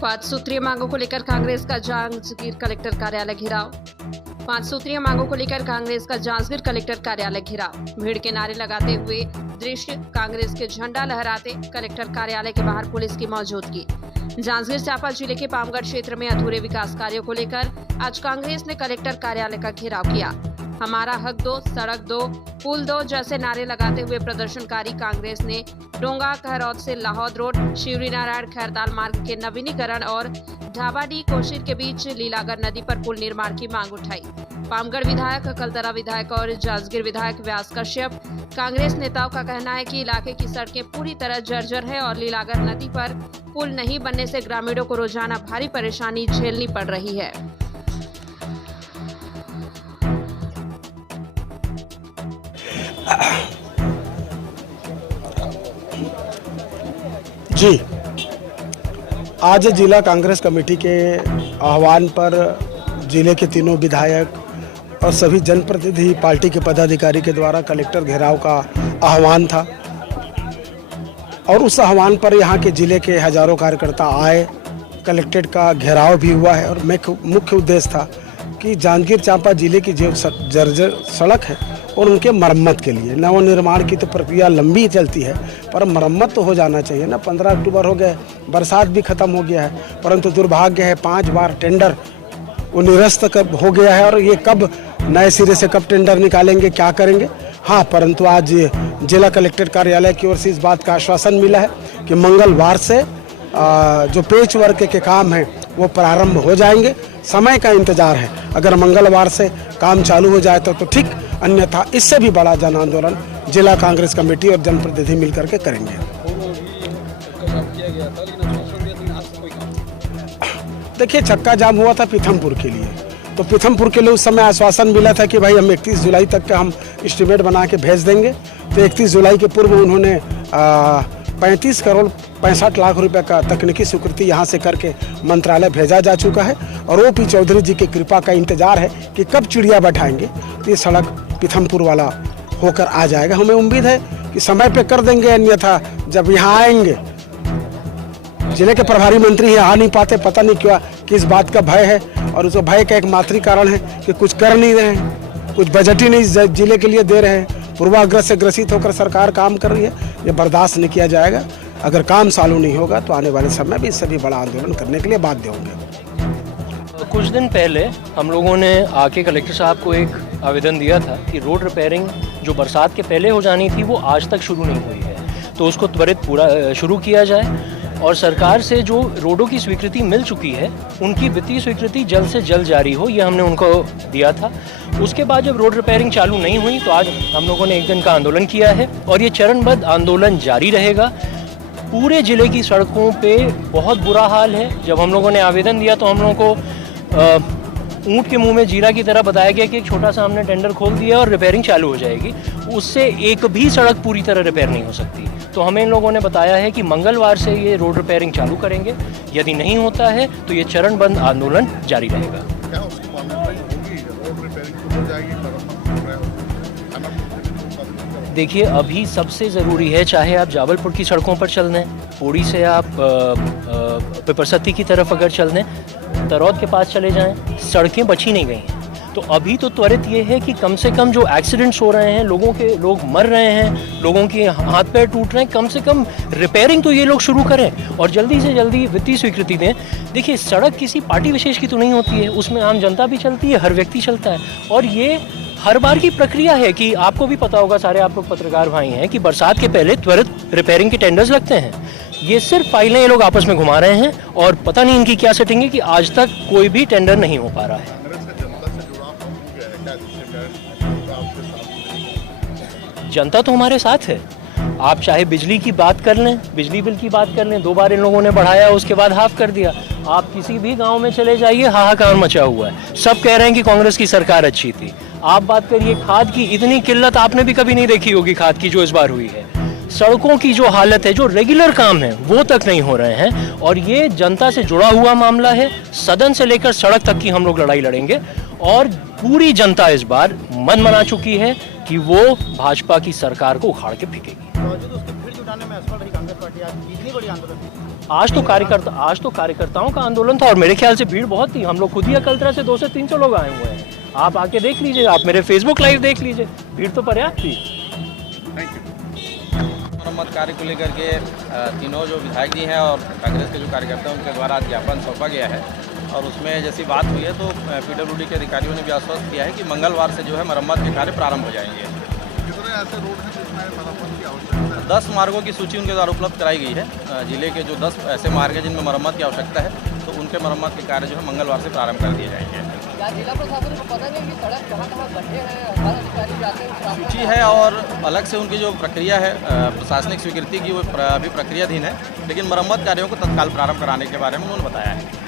पांच सूत्रीय मांगों को लेकर कांग्रेस का जांजगीर कलेक्टर कार्यालय घेराव। पांच सूत्रीय मांगों को लेकर कांग्रेस का जांजगीर कलेक्टर कार्यालय घेराव। भीड़ के नारे लगाते हुए दृश्य, कांग्रेस के झंडा लहराते कलेक्टर कार्यालय के बाहर पुलिस की मौजूदगी। जांजगीर चांपा जिले के पामगढ़ क्षेत्र में अधूरे विकास कार्यों को लेकर आज कांग्रेस ने कलेक्टर कार्यालय का घेराव किया। हमारा हक दो, सड़क दो, पुल दो जैसे नारे लगाते हुए प्रदर्शनकारी कांग्रेस ने डोंगा कहरौद से लाहौद रोड, शिवरी नारायण खैरताल मार्ग के नवीनीकरण और ढाबाडी कोशिर के बीच लीलागर नदी पर पुल निर्माण की मांग उठाई। पामगढ़ विधायक, कलतरा विधायक और जांजगीर विधायक व्यास कश्यप, कांग्रेस नेताओं का कहना है कि इलाके की सड़कें पूरी तरह जर्जर है और लीलागर नदी पर पुल नहीं बनने से ग्रामीणों को रोजाना भारी परेशानी झेलनी पड़ रही है। जी, आज जिला कांग्रेस कमेटी के आह्वान पर जिले के तीनों विधायक और सभी जनप्रतिनिधि पार्टी के पदाधिकारी के द्वारा कलेक्टर घेराव का आह्वान था और उस आह्वान पर यहाँ के जिले के हजारों कार्यकर्ता आए। कलेक्ट्रेट का घेराव भी हुआ है और मुख्य उद्देश्य था कि जांजगीर चांपा जिले की जो जर्जर सड़क है और उनके मरम्मत के लिए, नवनिर्माण की तो प्रक्रिया लंबी चलती है पर मरम्मत तो हो जाना चाहिए ना। 15 अक्टूबर हो गए, बरसात भी खत्म हो गया है, परंतु दुर्भाग्य है 5 बार टेंडर वो निरस्त कब हो गया है और ये कब नए सिरे से कब टेंडर निकालेंगे, क्या करेंगे। हाँ, परंतु आज जिला कलेक्टर कार्यालय की ओर से इस बात का आश्वासन मिला है कि मंगलवार से जो पेच वर्क के काम हैं वो प्रारंभ हो जाएंगे। समय का इंतजार है, अगर मंगलवार से काम चालू हो जाए तो ठीक, अन्यथा इससे भी बड़ा जन आंदोलन जिला कांग्रेस कमेटी और जनप्रतिनिधि मिलकर के करेंगे। देखिए, चक्का जाम हुआ था पीथमपुर के लिए, तो पीथमपुर के लिए उस समय आश्वासन मिला था कि भाई हम 31 जुलाई तक का हम एस्टीमेट बना के भेज देंगे। तो 31 जुलाई के पूर्व उन्होंने 35 करोड़ 65 लाख रुपए का तकनीकी स्वीकृति यहाँ से करके मंत्रालय भेजा जा चुका है और ओपी चौधरी जी की कृपा का इंतजार है कि कब चिड़िया बैठाएंगे तो ये सड़क पीथमपुर वाला होकर आ जाएगा। हमें उम्मीद है कि समय पे कर देंगे, अन्यथा जब यहाँ आएंगे, जिले के प्रभारी मंत्री यहाँ आ नहीं पाते, पता नहीं क्या किस बात का भय है और उस भय का एकमात्र कारण है कि कुछ कर नहीं रहे हैं, कुछ बजट ही नहीं जिले के लिए दे रहे हैं। पूर्वाग्रह से ग्रसित होकर सरकार काम कर रही है, ये बर्दाश्त नहीं किया जाएगा। अगर काम चालू नहीं होगा तो आने वाले समय में इससे भी बड़ा आंदोलन करने के लिए बाध्य होंगे। कुछ दिन पहले हम लोगों ने आके कलेक्टर साहब को एक आवेदन दिया था कि रोड रिपेयरिंग जो बरसात के पहले हो जानी थी वो आज तक शुरू नहीं हुई है, तो उसको त्वरित पूरा शुरू किया जाए और सरकार से जो रोडों की स्वीकृति मिल चुकी है उनकी वित्तीय स्वीकृति जल्द से जल्द जारी हो, ये हमने उनको दिया था। उसके बाद जब रोड रिपेयरिंग चालू नहीं हुई तो आज हम लोगों ने एक दिन का आंदोलन किया है और ये चरणबद्ध आंदोलन जारी रहेगा। पूरे ज़िले की सड़कों पे बहुत बुरा हाल है। जब हम लोगों ने आवेदन दिया तो हम लोगों को ऊँट के मुंह में जीरा की तरह बताया गया कि एक छोटा सा हमने टेंडर खोल दिया और रिपेयरिंग चालू हो जाएगी, उससे एक भी सड़क पूरी तरह रिपेयर नहीं हो सकती। तो हमें इन लोगों ने बताया है कि मंगलवार से ये रोड रिपेयरिंग चालू करेंगे, यदि नहीं होता है तो ये चरणबद्ध आंदोलन जारी रहेगा। देखिए, अभी सबसे ज़रूरी है, चाहे आप जावलपुर की सड़कों पर चल दें, पौड़ी से आप पिपरसत्ती की तरफ अगर चल दें, तरौद के पास चले जाएं, सड़कें बची नहीं गई हैं। तो अभी तो त्वरित ये है कि कम से कम जो एक्सीडेंट्स हो रहे हैं, लोग मर रहे हैं, लोगों के हाथ पैर टूट रहे हैं, कम से कम रिपेयरिंग तो ये लोग शुरू करें और जल्दी से जल्दी वित्तीय स्वीकृति दें। देखिए, सड़क किसी पार्टी विशेष की तो नहीं होती है, उसमें आम जनता भी चलती है, हर व्यक्ति चलता है और ये हर बार की प्रक्रिया है कि आपको भी पता होगा, सारे आप लोग पत्रकार भाई हैं, कि बरसात के पहले त्वरित रिपेयरिंग के टेंडर्स लगते हैं। ये सिर्फ फाइलें ये लोग आपस में घुमा रहे हैं और पता नहीं इनकी क्या सेटिंग है कि आज तक कोई भी टेंडर नहीं हो पा रहा है। जनता तो हमारे साथ है। आप चाहे बिजली की बात कर लें, बिजली बिल की बात कर लें, 2 बार इन लोगों ने बढ़ाया, उसके बाद हाफ कर दिया। आप किसी भी गांव में चले जाइए, हाहाकार मचा हुआ है, सब कह रहे हैं कि कांग्रेस की सरकार अच्छी थी। आप बात करिए खाद की, इतनी किल्लत आपने भी कभी नहीं देखी होगी खाद की जो इस बार हुई है। सड़कों की जो हालत है, जो रेगुलर काम है वो तक नहीं हो रहे हैं और ये जनता से जुड़ा हुआ मामला है। सदन से लेकर सड़क तक की हम लोग लड़ाई लड़ेंगे और पूरी जनता इस बार मन बना चुकी है कि वो भाजपा की सरकार को उखाड़ के फेंकेगी। उसके फिर जुटाने में असफल रही कांग्रेस पार्टी, आज इतनी बड़ी आंदोलन आज तो कार्यकर्ताओं का आंदोलन था और मेरे ख्याल से भीड़ बहुत थी। हम लोग खुद ही अकलतरा से 200 से 300 लोग आए हुए हैं। आप आके देख लीजिए, आप मेरे फेसबुक लाइव देख लीजिए, भीड़ तो पर्याप्त थी। मरम्मत कार्य को लेकर के तीनों जो विधायक जी हैं और कांग्रेस के जो कार्यकर्ता हैं उनके द्वारा आज ज्ञापन सौंपा गया है और उसमें जैसी बात हुई है तो पीडब्ल्यूडी के अधिकारियों ने भी आश्वस्त किया है कि मंगलवार से जो है मरम्मत के कार्य प्रारंभ हो जाएंगे। कितने ऐसे रोड हैं जिसमें मरम्मत की आवश्यकता है? 10 मार्गों की सूची उनके द्वारा उपलब्ध कराई गई है। जिले के जो 10 ऐसे मार्ग हैं जिनमें मरम्मत की आवश्यकता है तो उनके मरम्मत के कार्य जो है मंगलवार से प्रारंभ कर दिए जाएंगे। जिला प्रशासन को पता नहीं कि सड़क कहाँ गड्ढे हैं, हर अधिकारी जाते हैं। सूची है और अलग से उनकी जो प्रक्रिया है प्रशासनिक स्वीकृति की वो अभी प्रक्रियाधीन है, लेकिन मरम्मत कार्यों को तत्काल प्रारंभ कराने के बारे में उन्होंने बताया है।